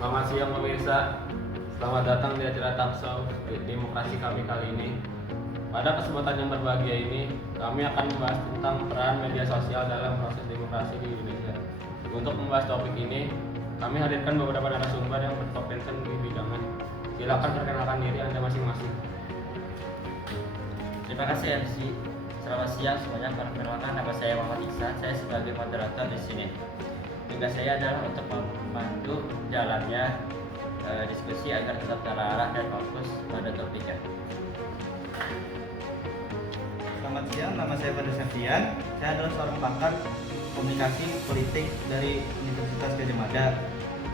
Selamat siang pemirsa, selamat datang di acara Talkshow Demokrasi kami kali ini. Pada kesempatan yang berbahagia ini, kami akan membahas tentang peran media sosial dalam proses demokrasi di Indonesia. Untuk membahas topik ini, kami hadirkan beberapa narasumber yang berkompetensi di bidangnya. Silakan perkenalkan diri Anda masing-masing. Terima kasih MC. Selamat siang semuanya. Perkenalkan, nama saya Muhammad Iksan. Saya sebagai moderator di sini. Tugas saya adalah untuk memandu jalannya diskusi agar tetap terarah dan fokus pada topiknya. Selamat siang, nama saya Fadil Septian. Saya adalah seorang pakar komunikasi politik dari Universitas Gadjah Mada.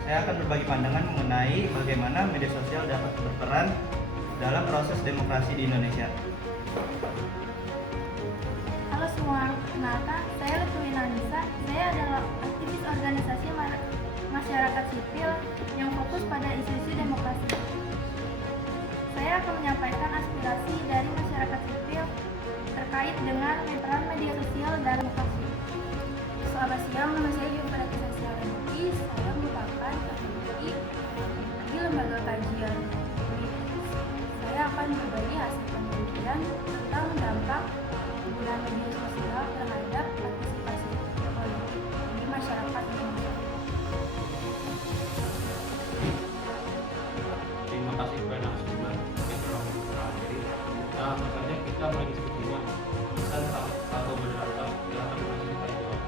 Saya akan berbagi pandangan mengenai bagaimana media sosial dapat berperan dalam proses demokrasi di Indonesia. Halo semua, kenalkan saya Lutfi Nisa. Saya adalah aktivis organisasi masyarakat sipil yang fokus pada isu-isu demokrasi. Saya akan menyampaikan aspirasi dari masyarakat sipil terkait dengan peran media sosial dalam demokrasi. Selamat siang, nama saya Jumpa Sosial MUI. Saya merupakan aktivis di lembaga kajian politik. Saya akan berbagi hasil penelitian tentang dampak penggunaan media sosial terhadap partisipasi politik di masyarakat Indonesia. Terima kasih kepada narasumber yang telah menghadiri. Nah, misalnya kita mulai diskusinya. Kita satu moderator yang akan mengasih jawab.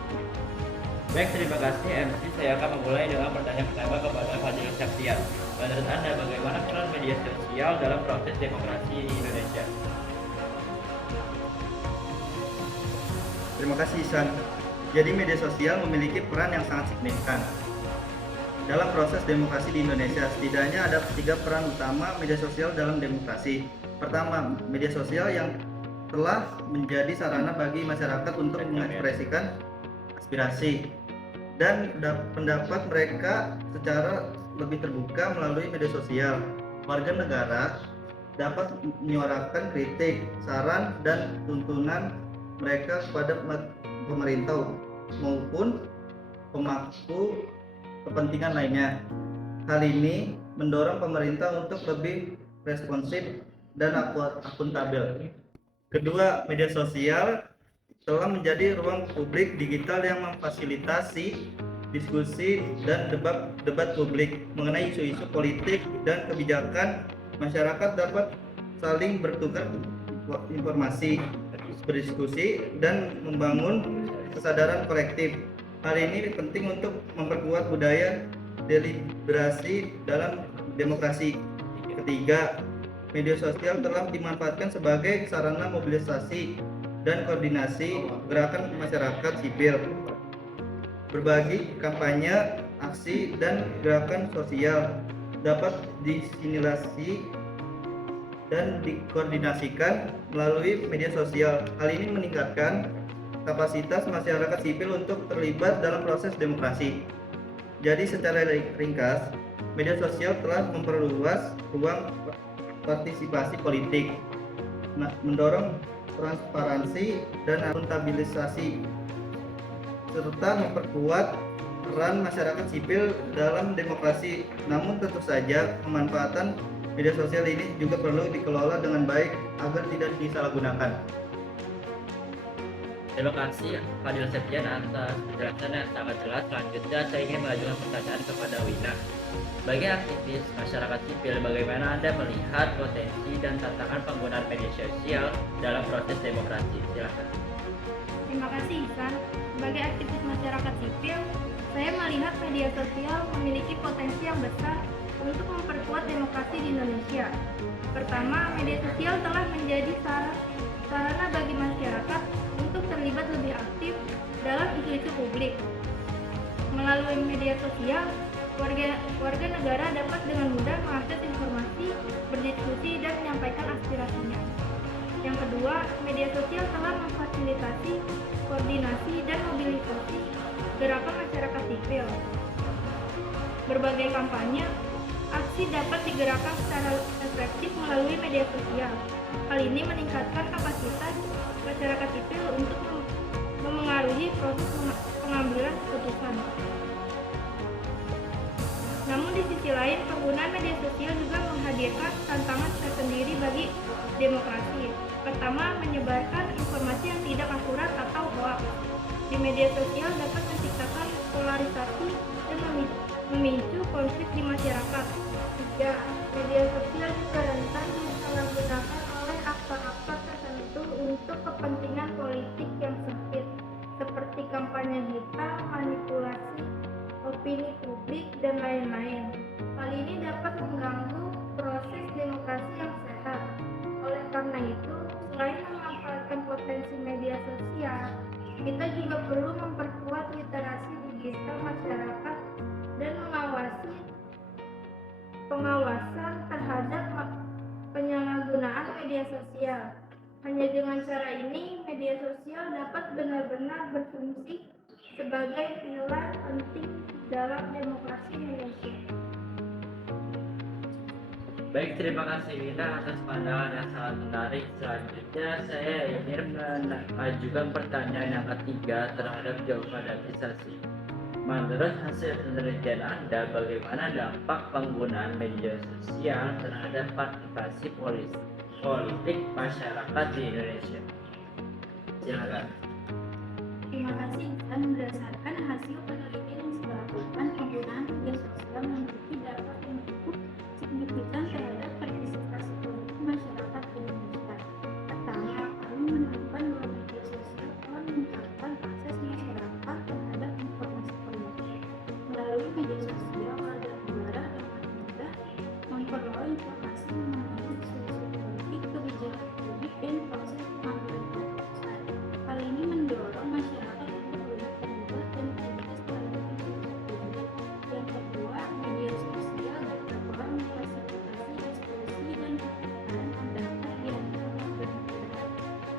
Baik, terima kasih MC. Saya akan memulai dengan pertanyaan pertama kepada Fadil Septian. Menurut Anda, bagaimana peran media sosial dalam proses demokrasi di Indonesia? Terima kasih Isan. Jadi media sosial memiliki peran yang sangat signifikan dalam proses demokrasi di Indonesia. Setidaknya ada 3 peran utama media sosial dalam demokrasi. Pertama, media sosial yang telah menjadi sarana bagi masyarakat untuk mengekspresikan aspirasi dan pendapat mereka secara lebih terbuka melalui media sosial. Warga negara dapat menyuarakan kritik, saran, dan tuntunan mereka kepada pemerintah maupun pemangku kepentingan lainnya. Hal ini mendorong pemerintah untuk lebih responsif dan akuntabel. Kedua, media sosial telah menjadi ruang publik digital yang memfasilitasi diskusi dan debat publik mengenai isu-isu politik dan kebijakan. Masyarakat dapat saling bertukar informasi, berdiskusi, dan membangun kesadaran kolektif. Hal ini penting untuk memperkuat budaya deliberasi dalam demokrasi. Ketiga, media sosial telah dimanfaatkan sebagai sarana mobilisasi dan koordinasi gerakan masyarakat sipil. Berbagai kampanye, aksi, dan gerakan sosial dapat disimulasi dan dikoordinasikan melalui media sosial. Hal ini meningkatkan kapasitas masyarakat sipil untuk terlibat dalam proses demokrasi. Jadi secara ringkas, media sosial telah memperluas ruang partisipasi politik, mendorong transparansi dan akuntabilisasi, serta memperkuat peran masyarakat sipil dalam demokrasi. Namun tentu saja pemanfaatan media sosial ini juga perlu dikelola dengan baik agar tidak disalahgunakan. Terima kasih Fadil Septian atas penjelasan yang sangat jelas. Selanjutnya saya ingin mengajukan pertanyaan kepada Wina. Bagi aktivis masyarakat sipil, bagaimana Anda melihat potensi dan tantangan penggunaan media sosial dalam proses demokrasi? Silakan. Terima kasih Isan. Sebagai aktivis masyarakat sipil, saya melihat media sosial memiliki potensi yang besar untuk memperkuat demokrasi di Indonesia. Pertama, media sosial telah menjadi sarana bagi masyarakat untuk terlibat lebih aktif dalam isu-isu publik. Melalui media sosial, warga negara dapat dengan mudah mengakses informasi, berdiskusi, dan menyampaikan aspirasinya. Yang kedua, media sosial telah memfasilitasi koordinasi dan mobilisasi gerakan masyarakat sipil. Berbagai kampanye, aksi dapat digerakkan secara efektif melalui media sosial. Hal ini meningkatkan kapasitas masyarakat sipil untuk memengaruhi proses pengambilan keputusan. Namun di sisi lain, penggunaan media sosial juga menghadirkan tantangan tersendiri bagi demokrasi. Pertama, menyebarkan informasi yang tidak akurat atau hoax. Di media sosial dapat menciptakan polarisasi dan memicu konflik di masyarakat. 3. Media sosial juga rentan disalahgunakan oleh aktor-aktor tertentu untuk kepentingan politik yang sempit, seperti kampanye hitam, manipulasi opini publik, dan lain-lain. Hal ini dapat mengganggu proses demokrasi yang sehat. Oleh karena itu, selain memanfaatkan potensi media sosial, kita juga perlu memperkuat literasi digital masyarakat dan pengawasan terhadap penyalahgunaan media sosial. Hanya dengan cara ini, media sosial dapat benar-benar berfungsi sebagai pilar penting dalam demokrasi Indonesia. Baik, terima kasih Wina atas pandangan yang sangat menarik. Selanjutnya saya ingin mengajukan pertanyaan yang ketiga terhadap geopolitisasi. Menurut hasil penelitian Anda, bagaimana dampak penggunaan media sosial terhadap partisipasi politik masyarakat di Indonesia? Silakan. Terima kasih. Dan berdasarkan hasil penelitian yang sudah dilakukan, penggunaan media sosial memiliki dampak yang cukup signifikan terhadap partisipasi politik masyarakat Indonesia. Pertama, kami menemukan bahwa media sosial telah meningkatkan akses masyarakat terhadap informasi politik. Melalui media sosial, warga negara dapat mudah memperoleh informasi mengenai isu-isu politik, kebijakan publik, dan proses pengambilan keputusan. Hal ini mendorong masyarakat untuk lebih terlibat dan kritis terhadap isu-isu publik. Yang kedua, media sosial dapat memfasilitasi ekspresi dan pertukaran pendapat di antara warga negara.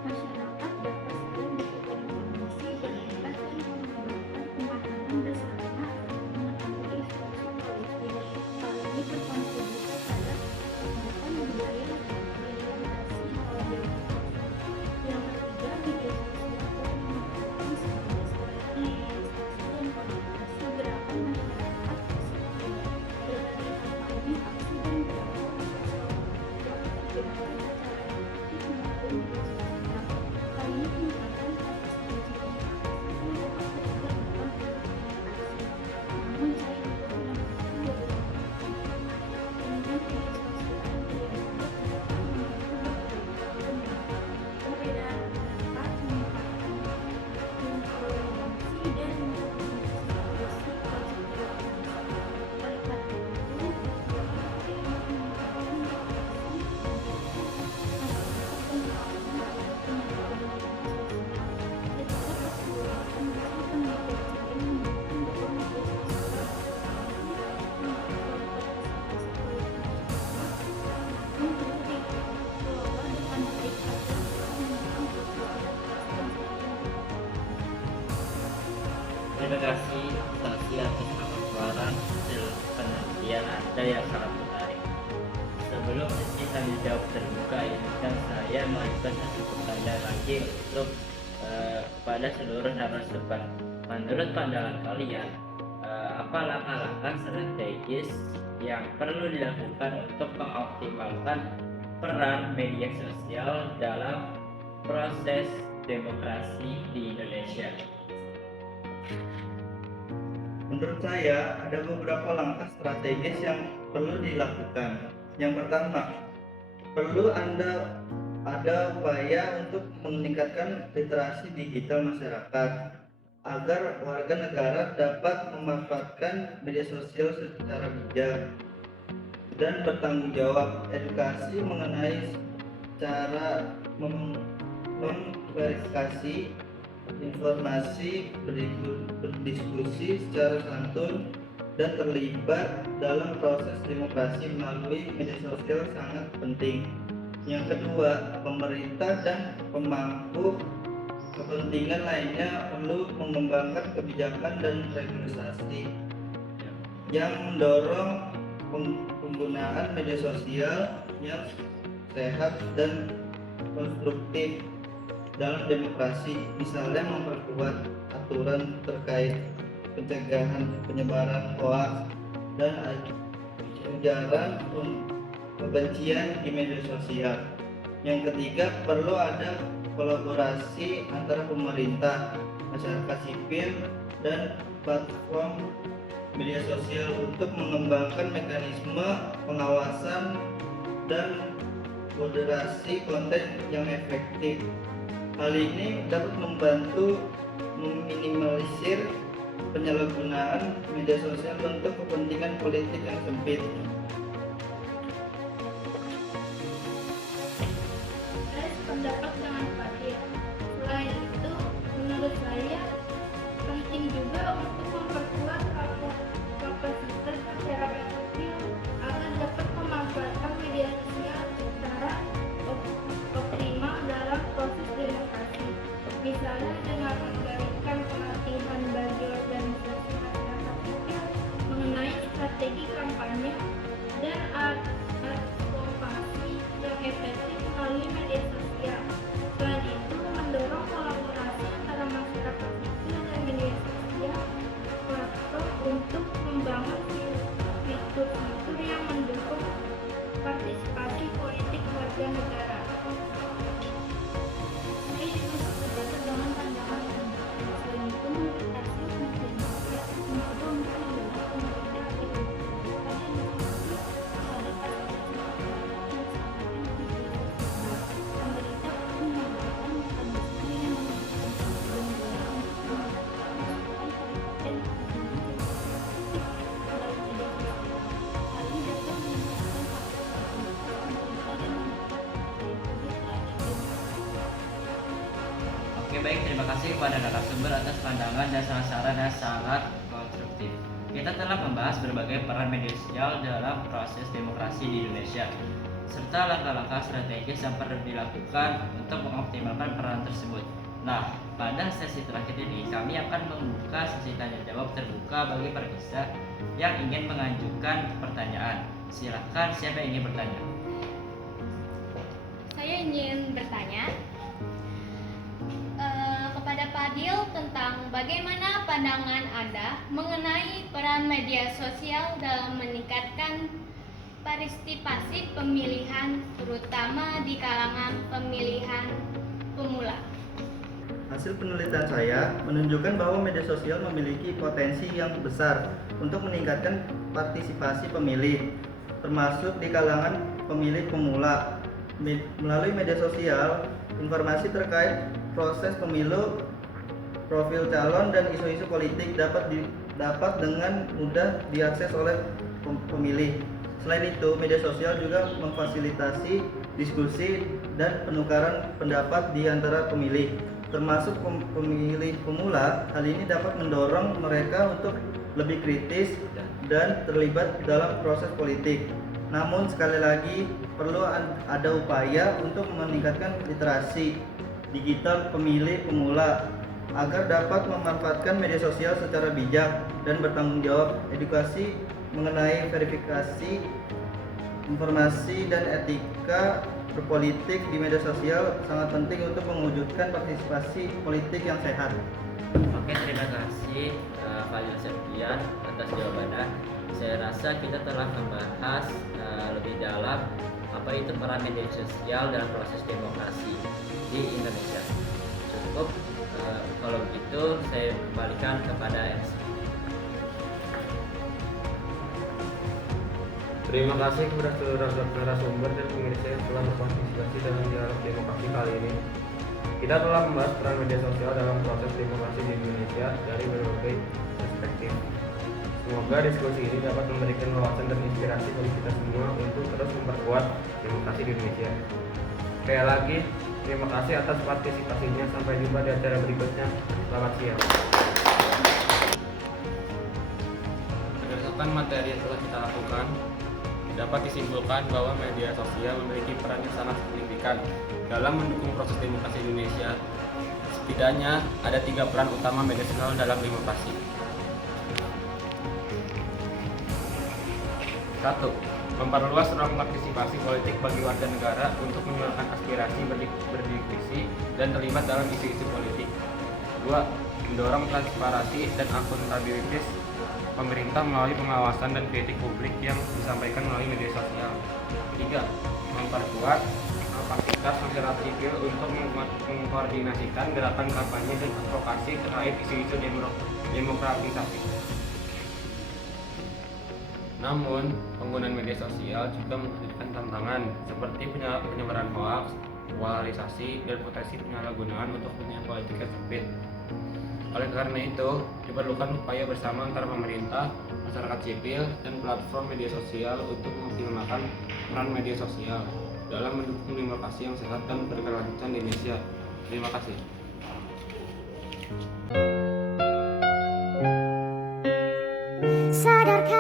Masyarakat dapat saling bertukar informasi, berdebat, dan mengembangkan pemahaman bersama mengenai isu-isu politik. Hal ini berkontribusi pada perkembangan budaya demokrasi dalam demokrasi. Yang ketiga, media sosial dapat memanfaatkan sebagai sarana mobilisasi dan komunikasi gerakan masyarakat sosial. Berbagai kampanye, aksi, dan gerakan sosial dilakukan secara efektif melalui media sosial. Hal ini meningkatkan partisipasi masyarakat dan dapat terlibat dalam demokrasi. Namun, saya juga menemukan beberapa penggunaan media sosial yang tidak baik dapat mengganggu beberapa pendapat. Perbedaan pendapat menyebabkan intoleransi dan mengkonsumsi konspirasi. Oleh karena itu, masyarakat meningkatkan literasi masyarakat dan terhadap penyebaran media sosial. Secara keseluruhan, hasil penelitian saya menunjukkan bahwa media sosial memperkuat partisipasi politik masyarakat, namun jika dikelola dengan baik akan menimbulkan popularitas dan Terima kasih Tasi atas pemaparan hasil penelitian Anda yang sangat menarik. Sebelum sesi tanya jawab terbuka ini, kan saya mengajukan satu pertanyaan lagi untuk kepada seluruh narasumber. Menurut pandangan kalian, apa langkah-langkah strategis yang perlu dilakukan untuk mengoptimalkan peran media sosial dalam proses demokrasi di Indonesia? Menurut saya, ada beberapa langkah strategis yang perlu dilakukan. Yang pertama, perlu ada upaya untuk meningkatkan literasi digital masyarakat agar warga negara dapat memanfaatkan media sosial secara bijak dan bertanggung jawab. Edukasi mengenai cara memverifikasi informasi, berdiskusi secara santun, dan terlibat dalam proses demokrasi melalui media sosial sangat penting. Yang kedua, pemerintah dan pemangku kepentingan lainnya perlu mengembangkan kebijakan dan regulasi yang mendorong penggunaan media sosial yang sehat dan konstruktif dalam demokrasi, misalnya memperkuat aturan terkait pencegahan penyebaran hoaks dan ujaran kebencian di media sosial. Yang ketiga, perlu ada kolaborasi antara pemerintah, masyarakat sipil, dan platform media sosial untuk mengembangkan mekanisme pengawasan dan moderasi konten yang efektif. Hal ini dapat membantu meminimalisir penyalahgunaan media sosial untuk kepentingan politik yang sempit. Saya sependapat dengan Fadil. Selain itu, menurut saya penting juga untuk memperkuat kapasitas masyarakat sipil agar dapat memanfaatkan media sosial secara optimal dalam proses demokrasi. Misalnya dengan memberikan pelatihan bagi organisasi masyarakat sipil mengenai strategi kampanye dan advokasi yang efektif melalui media sosial. Selain itu, mendorong kolaborasi antara masyarakat sipil dan media sosial platform untuk membangun fitur-fitur yang mendukung partisipasi politik warga negara. Saya juga sepakat dengan pandangan Anda. Selain itu, menurut hasil penelitian saya, mencoba untuk membantu pemerintah dengan pada institusi pada pemerintah perlu menggunakan mekanisme yang memberikan penyelenggara untuk menggunakan masukan dan melalui media sosial. Hal ini dapat meningkatkan kapasitas pemerintah dan Republik terhadap demokrasi. Oke, baik, terima kasih kepada narasumber atas pandangan dan saran-saran yang sangat konstruktif. Kita telah membahas berbagai peran media sosial dalam proses demokrasi di Indonesia, serta langkah-langkah strategis yang perlu dilakukan untuk mengoptimalkan peran tersebut. Nah, pada sesi terakhir ini kami akan membuka sesi tanya jawab terbuka bagi pemirsa yang ingin mengajukan pertanyaan. Silakan, siapa yang ingin bertanya? Saya ingin bertanya kepada Fadil tentang bagaimana pandangan Anda mengenai peran media sosial dalam meningkatkan partisipasi pemilihan, terutama di kalangan pemilihan pemula. Hasil penelitian saya menunjukkan bahwa media sosial memiliki potensi yang besar untuk meningkatkan partisipasi pemilih, termasuk di kalangan pemilih pemula. Melalui media sosial, informasi terkait proses pemilu, profil calon, dan isu-isu politik dapat dengan mudah diakses oleh pemilih. Selain itu, media sosial juga memfasilitasi diskusi dan penukaran pendapat di antara pemilih, termasuk pemilih pemula. Hal ini dapat mendorong mereka untuk lebih kritis dan terlibat dalam proses politik. Namun sekali lagi perlu ada upaya untuk meningkatkan literasi digital pemilih pemula agar dapat memanfaatkan media sosial secara bijak dan bertanggung jawab. Edukasi mengenai verifikasi informasi dan etika berpolitik di media sosial sangat penting untuk mewujudkan partisipasi politik yang sehat. Oke, terima kasih Fadil Septian atas jawabannya. Saya rasa kita telah membahas lebih dalam apa itu peran media sosial dalam proses demokrasi di Indonesia. Cukup, kalau begitu saya kembalikan kepada MC. Terima kasih kepada seluruh narasumber dan pemirsa yang telah berpartisipasi dalam dialog demokrasi kali ini. Kita telah membahas peran media sosial dalam proses demokrasi di Indonesia dari berbagai perspektif. Semoga diskusi ini dapat memberikan wawasan dan inspirasi bagi kita semua untuk terus memperkuat demokrasi di Indonesia. Sekali lagi, terima kasih atas partisipasinya. Sampai jumpa di acara berikutnya. Selamat siang. Berdasarkan materi yang telah kita lakukan, dapat disimpulkan bahwa media sosial memiliki peran yang sangat signifikan dalam mendukung proses demokrasi Indonesia. Setidaknya ada 3 peran utama media sosial dalam demokrasi. 1. Memperluas ruang partisipasi politik bagi warga negara untuk menyuarakan aspirasi, berdiskusi, dan terlibat dalam isu-isu politik. 2. Mendorong transparansi dan akuntabilitas pemerintah melalui pengawasan dan kritik publik yang disampaikan melalui media sosial. 3. Memperkuat kapasitas masyarakat sipil untuk mengkoordinasikan gerakan kampanye dan advokasi terkait isu-isu demokratisasi. Namun, penggunaan media sosial juga menghadirkan tantangan seperti penyebaran hoaks, polarisasi, dan potensi penyalahgunaan untuk kepentingan politik yang sempit. Oleh karena itu, diperlukan upaya bersama antara pemerintah, masyarakat sipil, dan platform media sosial untuk memaksimalkan peran media sosial dalam mendukung demokrasi yang sehat dan berkelanjutan di Indonesia. Terima kasih. Sadarkah